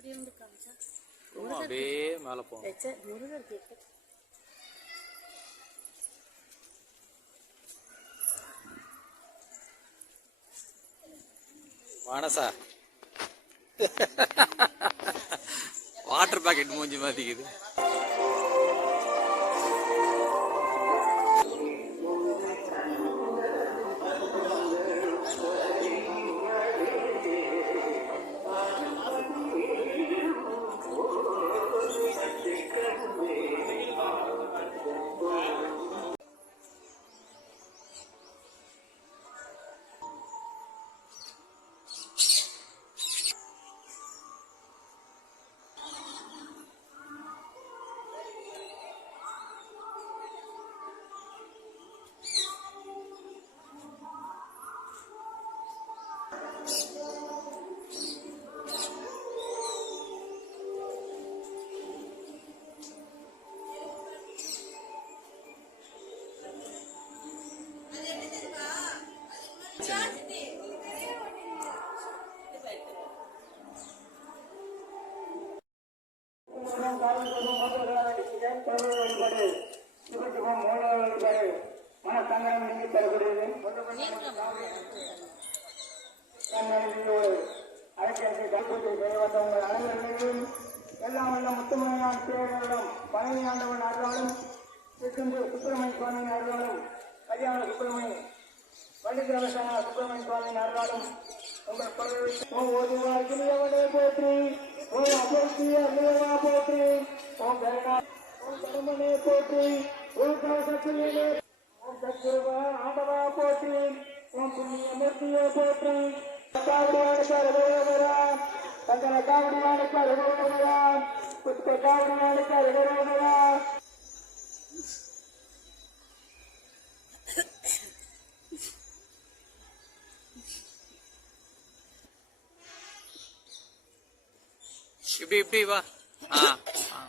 இப்படி இருந்து காமிச்சா அப்படியே மேலே போகும் வச்ச முருகர் கேட்க மனசா வாட்டர் பாக்கெட் மூஞ்சி மாத்திக்குது. எல்லாம் வல்ல முத்துமணியான் தேவர்களும் பழனி ஆண்டவன் அருளாலும் சுப்பிரமணிய சுவாமியின் அருளாலும் கல்யாண சுப்பிரமணிய வள்ளிகிரகசான சுப்பிரமணிய சுவாமியின் அருளாலும் உங்கள் குரலை ஓம் ஓதுவார் போற்றி ஓம் அபோற்றி அல்லவா போற்றி ஓம் கருணா ஓம் கருமனே போற்றி ஓம் கவசத்திலே ஓம் சத்குருவா ஆண்டவா போற்றி ஓம் போற்றி காவடியானுக்கு காவடியானுக்கு இப்படி இப்படி வா ஆ ஆ.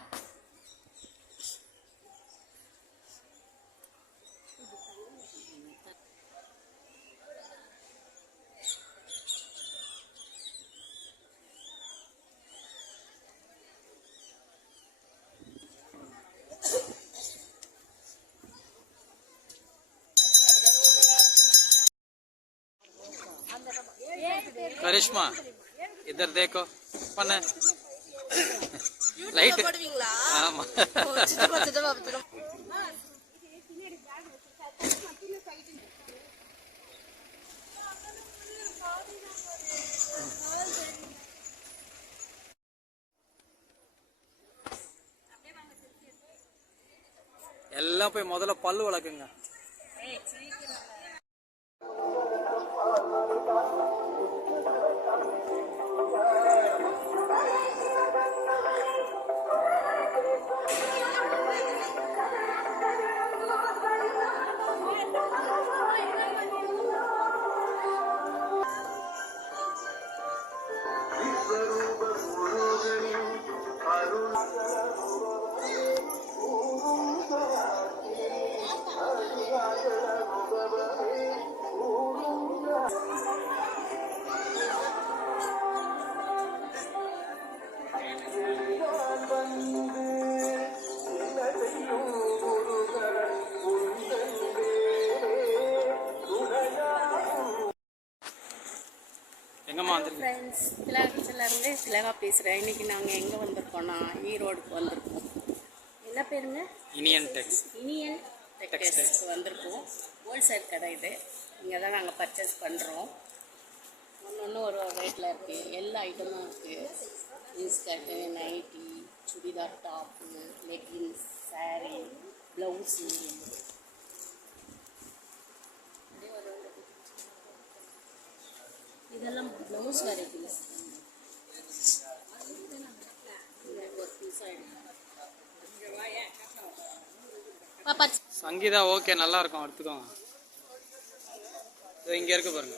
करिश्मा इधर देखो पन्ने லைட் போடுவீங்களா? ஆமா. எல்லாம் போய் முதல்ல பல்லு வளர்க்குங்க. quero nada. ஃப்ரெண்ட்ஸ் திலகத்திலேருந்து திலகா பேசுகிறேன் இன்னைக்கு நாங்கள் எங்கே வந்திருக்கோம்னா ஈரோடுக்கு வந்திருக்கோம். என்ன பேருங்க? இனியன் டெக்ஸ் இனியன் டெக்ஸ்டைல்ஸ்க்கு வந்திருக்கோம். ஹோல்சேல் கடை இது. இங்கே தான் நாங்கள் பர்ச்சேஸ் பண்ணுறோம் ஒன்று ஒன்று ஒரு ஒரு ரேட்டில் இருக்குது எல்லா ஐட்டமும் இருக்குது inskirt nightie churidar top leggings saree blouse blouse varieties Sangeetha okay நல்லா இருக்கும் எடுத்துக்கோங்க இங்க இருக்கு பாருங்க.